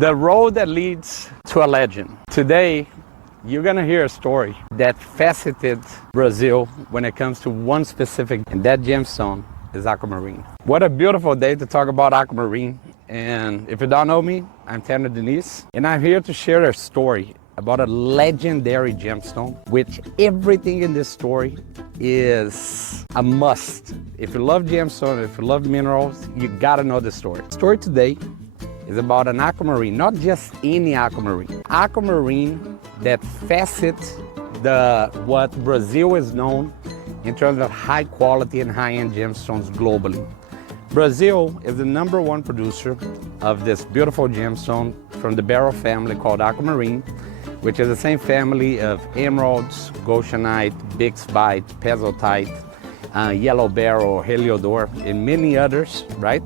The road that leads to a legend. Today, you're gonna hear a story that faceted Brazil when it comes to one specific, and that gemstone is aquamarine. What a beautiful day to talk about aquamarine. And if you don't know me, I'm Pedro Diniz, and I'm here to share a story about a legendary gemstone, which everything in this story is a must. If you love gemstones, if you love minerals, you gotta know the story. The story today is about an aquamarine, not just any aquamarine. Aquamarine that facets what Brazil is known in terms of high quality and high-end gemstones globally. Brazil is the #1 producer of this beautiful gemstone from the beryl family called aquamarine, which is the same family of emeralds, goshenite, bixbyite, pezotite, yellow beryl, heliodor, and many others, right?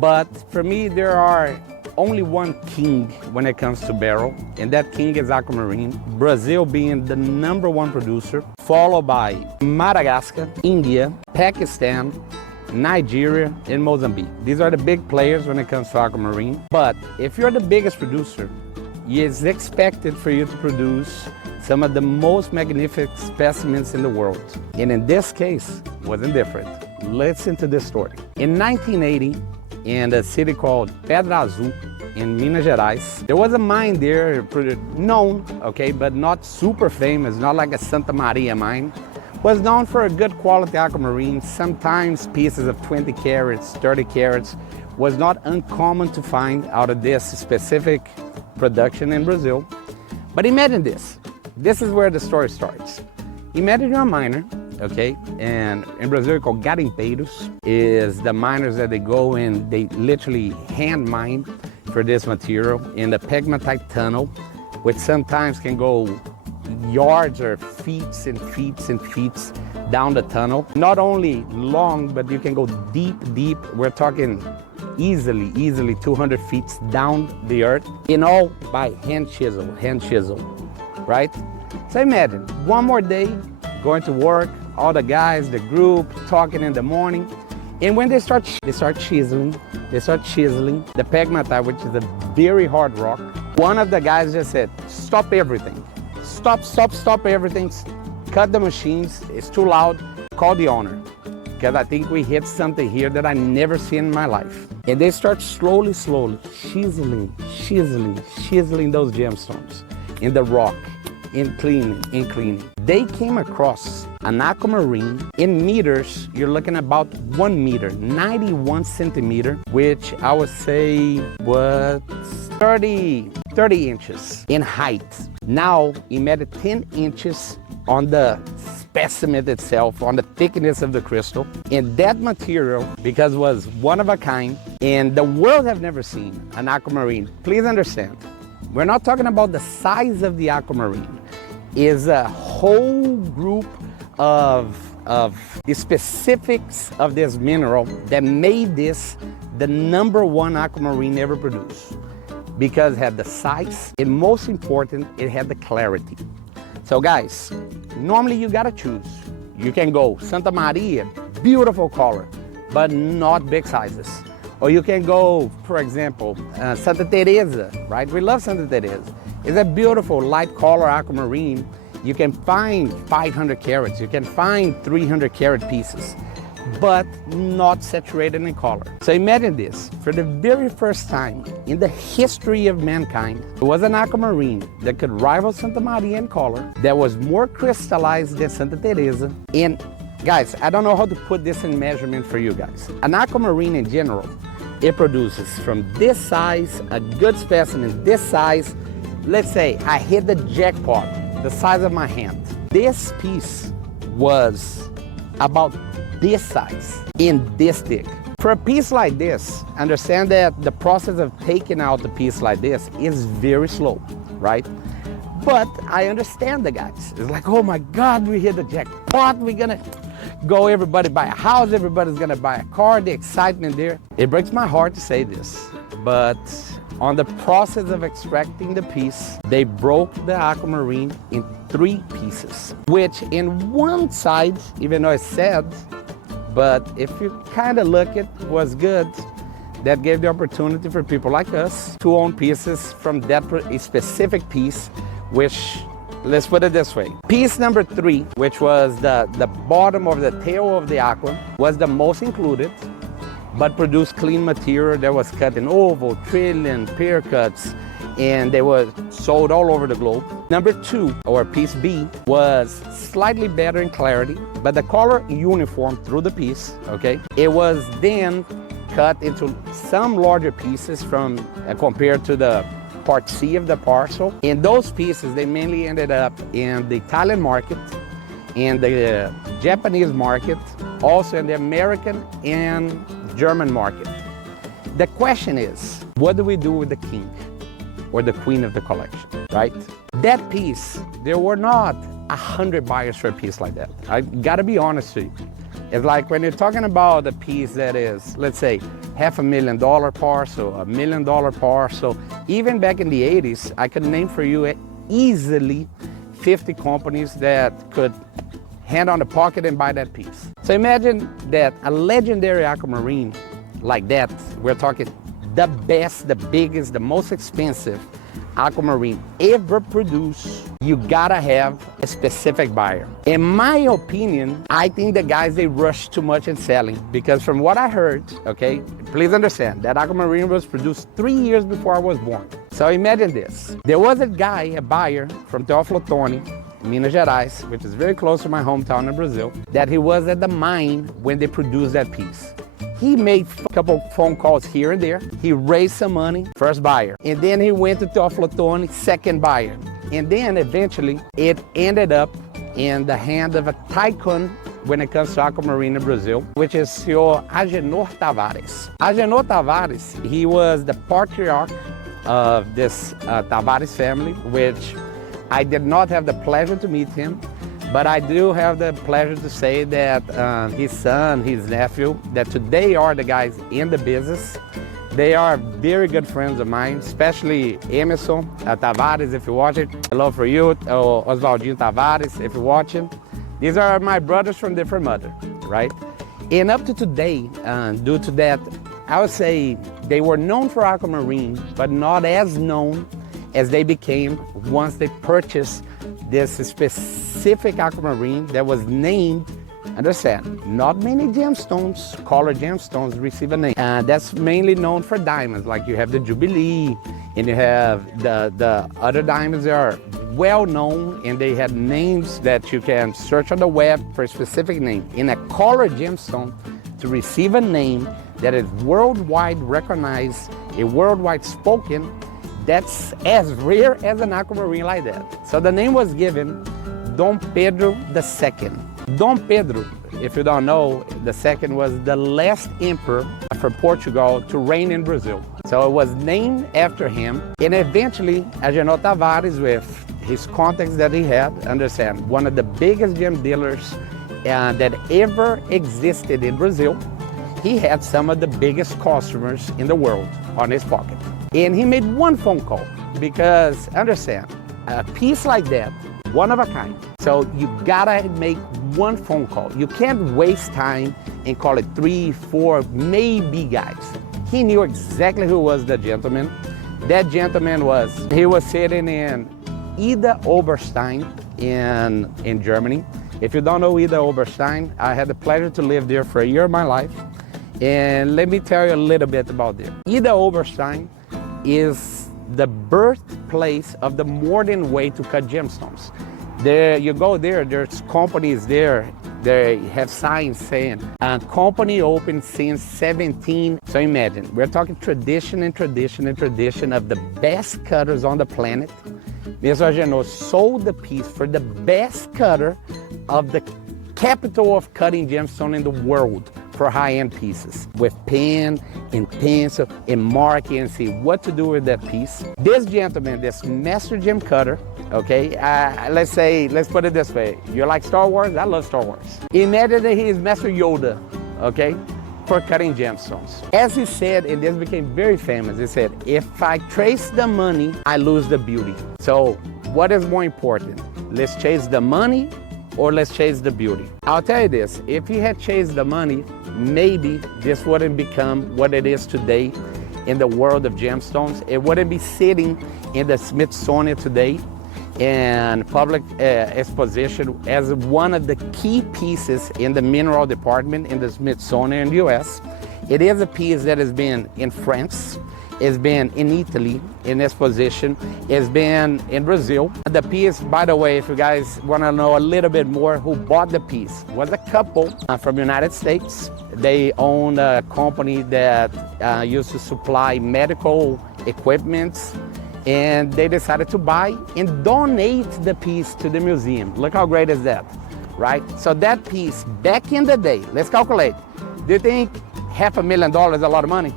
But for me, there are only one king when it comes to beryl, and that king is aquamarine. Brazil being the #1 producer, followed by Madagascar, India, Pakistan, Nigeria, and Mozambique. These are the big players when it comes to aquamarine. But if you're the biggest producer, it's expected for you to produce some of the most magnificent specimens in the world. And in this case, wasn't different. Listen to this story. In 1980, in a city called Pedro in Minas Gerais, there was a mine there, known, okay, but not super famous, not like a Santa Maria mine. Was known for a good quality aquamarine, sometimes pieces of 20 carats, 30 carats, was not uncommon to find out of this specific production in Brazil. But imagine this. This is where the story starts. Imagine you're a miner, okay? And in Brazil, it's called garimpeiros, is the miners that they go in, they literally hand mine for this material in the pegmatite tunnel, which sometimes can go yards or feet and feet and feet down the tunnel. Not only long, but you can go deep, deep. We're talking easily 200 feet down the earth, and all by hand chisel, right? So imagine, one more day, going to work, all the guys, the group, talking in the morning, and when they start chiseling the pegmatite, which is a very hard rock. One of the guys just said, stop everything. Stop everything. Cut the machines, it's too loud, call the owner. Because I think we hit something here that I never seen in my life. And they start slowly, chiseling those gemstones in the rock, in cleaning. They came across an aquamarine in meters. You're looking about 1 meter, 91 centimeter, which I would say was 30 inches in height. Now, imagine 10 inches on the specimen itself, on the thickness of the crystal. And that material, because it was one of a kind, and the world have never seen an aquamarine. Please understand, we're not talking about the size of the aquamarine. It's a whole group of the specifics of this mineral that made this the #1 aquamarine ever produced. Because it had the size, and most important, it had the clarity. So guys, normally you gotta choose. You can go Santa Maria, beautiful color, but not big sizes. Or you can go, for example, Santa Teresa, right? We love Santa Teresa. It's a beautiful light color aquamarine. You can find 500 carats, you can find 300 carat pieces, but not saturated in color. So imagine this, for the very first time in the history of mankind, there was an aquamarine that could rival Santa Maria in color, that was more crystallized than Santa Teresa. And guys, I don't know how to put this in measurement for you guys. An aquamarine in general, it produces from this size, a good specimen this size, let's say I hit the jackpot, the size of my hand. This piece was about this size and this thick. For a piece like this, understand that the process of taking out a piece like this is very slow, right? But I understand the guys. It's like, oh my God, we hit the jackpot. We're gonna go, everybody buy a house, everybody's gonna buy a car, the excitement there. It breaks my heart to say this, but on the process of extracting the piece, they broke the aquamarine in 3 pieces, which in one side, even though it's sad, but if you kind of look, it was good. that gave the opportunity for people like us to own pieces from that specific piece, which, let's put it this way. Piece number 3, which was the bottom of the tail of the aqua, was the most included, but produced clean material that was cut in oval, trillion, pear cuts, and they were sold all over the globe. Number 2, or piece B, was slightly better in clarity, but the color uniform through the piece, okay? It was then cut into some larger pieces from compared to the part C of the parcel. In those pieces, they mainly ended up in the Italian market, in the Japanese market, also in the American and German market. The question is, what do we do with the king or the queen of the collection, right? That piece, there were not 100 buyers for a piece like that. I gotta be honest with you. It's like when you're talking about a piece that is, let's say, $500,000 parcel, $1 million parcel, even back in the 80s, I could name for you easily 50 companies that could hand on the pocket and buy that piece. So imagine that a legendary aquamarine like that, we're talking the best, the biggest, the most expensive aquamarine ever produced, you gotta have a specific buyer. In my opinion, I think the guys, they rush too much in selling, because from what I heard, okay, please understand, that aquamarine was produced 3 years before I was born. So imagine this. There was a guy, a buyer from Teófilo Otoni, Minas Gerais, which is very close to my hometown in Brazil, that he was at the mine when they produced that piece. He made a couple phone calls here and there. He raised some money, first buyer. And then he went to Teófilo Otoni, second buyer. And then eventually it ended up in the hand of a tycoon when it comes to aquamarine in Brazil, which is Senhor Agenor Tavares. Agenor Tavares, he was the patriarch of this Tavares family, which I did not have the pleasure to meet him, but I do have the pleasure to say that his son, his nephew, that today are the guys in the business. They are very good friends of mine, especially Emerson Tavares, if you watch it. Hello for you, or Oswaldinho Tavares, if you're watching. These are my brothers from different mother, right? And up to today, due to that, I would say they were known for aquamarine, but not as known as they became once they purchased this specific aquamarine that was named, understand, not many gemstones, colored gemstones receive a name. That's mainly known for diamonds, like you have the Jubilee, and you have the other diamonds that are well known, and they have names that you can search on the web for a specific name. In a colored gemstone, to receive a name that is worldwide recognized, a worldwide spoken, that's as rare as an aquamarine like that. So the name was given Dom Pedro II. Dom Pedro, if you don't know, the second was the last emperor for Portugal to reign in Brazil. So it was named after him. And eventually, Agenor Tavares, with his contacts that he had, understand, one of the biggest gem dealers that ever existed in Brazil, he had some of the biggest customers in the world on his pocket. And he made one phone call, because understand, a piece like that, one of a kind. So you gotta make one phone call. You can't waste time and call it 3, 4, maybe guys. He knew exactly who was the gentleman. That gentleman was sitting in Ida Oberstein in Germany. If you don't know Ida Oberstein, I had the pleasure to live there for a year of my life. And let me tell you a little bit about there. Ida Oberstein is the birthplace of the modern way to cut gemstones. There, you go there, there's companies there, they have signs saying, company opened since 17. So imagine, we're talking tradition and tradition and tradition of the best cutters on the planet. Mr. Agenor sold the piece for the best cutter of the capital of cutting gemstone in the world for high-end pieces, with pen and pencil and marking and see what to do with that piece. This gentleman, this master gem cutter, okay, let's put it this way. You like Star Wars? I love Star Wars. Imagine that he is Master Yoda, okay, for cutting gemstones. As he said, and this became very famous, he said, if I trace the money, I lose the beauty. So what is more important? Let's chase the money or let's chase the beauty? I'll tell you this, if he had chased the money, maybe this wouldn't become what it is today in the world of gemstones. It wouldn't be sitting in the Smithsonian today and public exposition as one of the key pieces in the mineral department in the Smithsonian in the US. It is a piece that has been in France, it's been in Italy in exposition, it's been in Brazil. The piece, by the way, if you guys want to know a little bit more who bought the piece, was a couple from the United States. They owned a company that used to supply medical equipment, and they decided to buy and donate the piece to the museum. Look how great is that, right? So that piece, back in the day, let's calculate. Do you think $500,000 is a lot of money?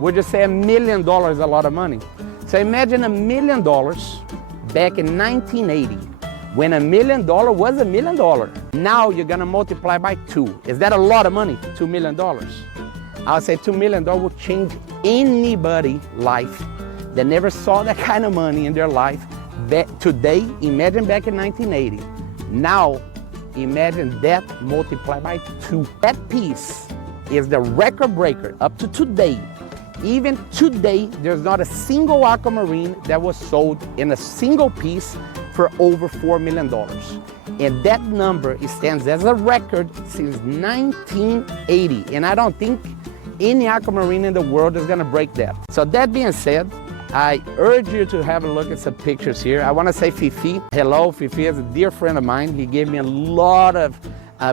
Would you say $1 million is a lot of money? So imagine $1 million back in 1980, when $1 million was $1 million. Now you're gonna multiply by 2. Is that a lot of money, $2 million? I'll say $2 million will change anybody's life that never saw that kind of money in their life. Today, imagine back in 1980. Now, imagine that multiplied by 2. That piece is the record breaker up to today. Even today, there's not a single aquamarine that was sold in a single piece for over $4 million. And that number stands as a record since 1980. And I don't think any aquamarine in the world is gonna break that. So that being said, I urge you to have a look at some pictures here. I wanna say Fifi. Hello, Fifi is a dear friend of mine. He gave me a lot of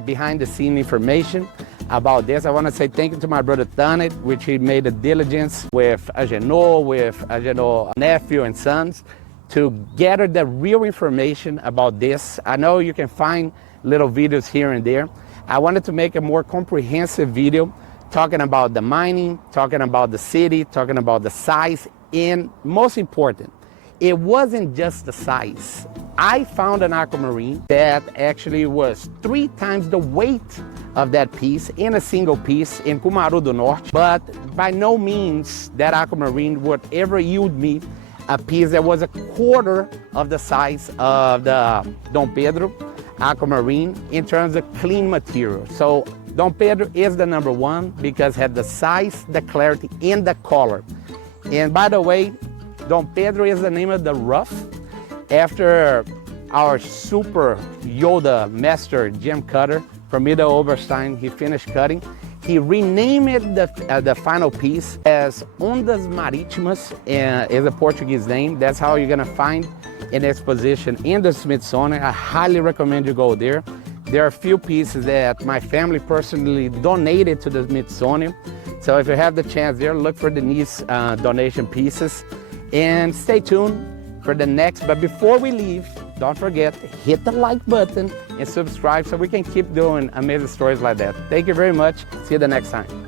behind the scene information about this. I want to say thank you to my brother Tanit, which he made a diligence with Agenor nephew and sons to gather the real information about this. I know you can find little videos here and there. I wanted to make a more comprehensive video talking about the mining, talking about the city, talking about the size, and most important, it wasn't just the size. I found an aquamarine that actually was 3 times the weight of that piece in a single piece in Cumaru do Norte, but by no means that aquamarine would ever yield me a piece that was a quarter of the size of the Dom Pedro aquamarine in terms of clean material. So Dom Pedro is the number one because it had the size, the clarity, and the color. And by the way, Dom Pedro is the name of the rough after our super Yoda master gem cutter from Ida Oberstein. He finished cutting. He renamed the final piece as Ondas Marítimas, is a Portuguese name. That's how you're gonna find an exposition in the Smithsonian. I highly recommend you go there. There are a few pieces that my family personally donated to the Smithsonian. So if you have the chance there, look for Diniz donation pieces. And stay tuned for the next. But before we leave, don't forget, hit the like button and subscribe so we can keep doing amazing stories like that. Thank you very much. See you the next time.